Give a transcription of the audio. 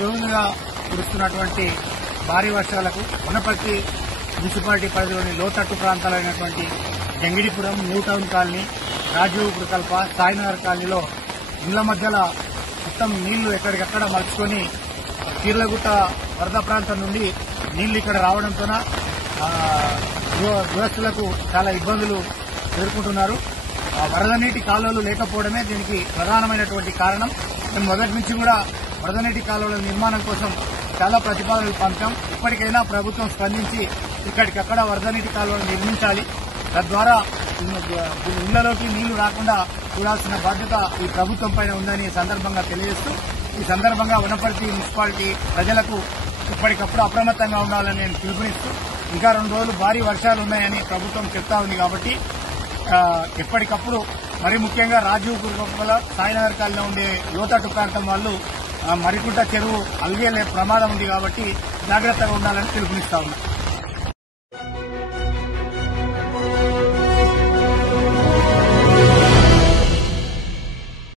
రోజులుగా కురుస్తున్నటువంటి భారీ వర్షాలకు వనపర్తి మున్సిపాలిటీ పరిధిలోని లోతట్టు ప్రాంతాలైనటువంటి Jangidipuram, new town colony, Rajiv Prakalpa, Sainagar కాలనీలో ఇళ్ల మధ్యలో మొత్తం నీళ్లు ఎక్కడికక్కడ మలుచుకొని కీర్లగుట్ట వరద ప్రాంతం నుండి నీళ్లు ఇక్కడ రావడంతో గృహస్థులకు చాలా ఇబ్బందులు ఎదుర్కొంటున్నారు. వరద నీటి కాలువలు లేకపోవడమే దీనికి ప్రధానమైనటువంటి కారణం. మేము మొదటి నుంచి కూడా వరద నీటి కాలువల నిర్మాణం కోసం చాలా ప్రతిపాదనలు పంపాం. ఇప్పటికైనా ప్రభుత్వం స్పందించి ఇక్కడికక్కడ వరద నీటి కాలువలు నిర్మించాలి. తద్వారా ఇళ్లలోకి నీళ్లు రాకుండా చూడాల్సిన బాధ్యత ఈ ప్రభుత్వం పైన ఉందని సందర్భంగా తెలియజేస్తూ, ఈ సందర్భంగా వనపర్తి మున్సిపాలిటీ ప్రజలకు ఇప్పటికప్పుడు అప్రమత్తంగా ఉండాలని నేను పిలుపునిస్తూ, ఇంకా 2 రోజులు భారీ వర్షాలు ఉన్నాయని ప్రభుత్వం చెప్తా ఉంది కాబట్టి ఎప్పటికప్పుడు మరి ముఖ్యంగా రాజీవ్ కుర్గొప్పల, సాయినగర్ కాలనీలో ఉండే లోతట్టు ప్రాంతం వాళ్ళు మరికుంట చెరువు అలిగే ప్రమాదం ఉంది కాబట్టి జాగ్రత్తగా ఉండాలని పిలుపునిస్తా ఉన్నా.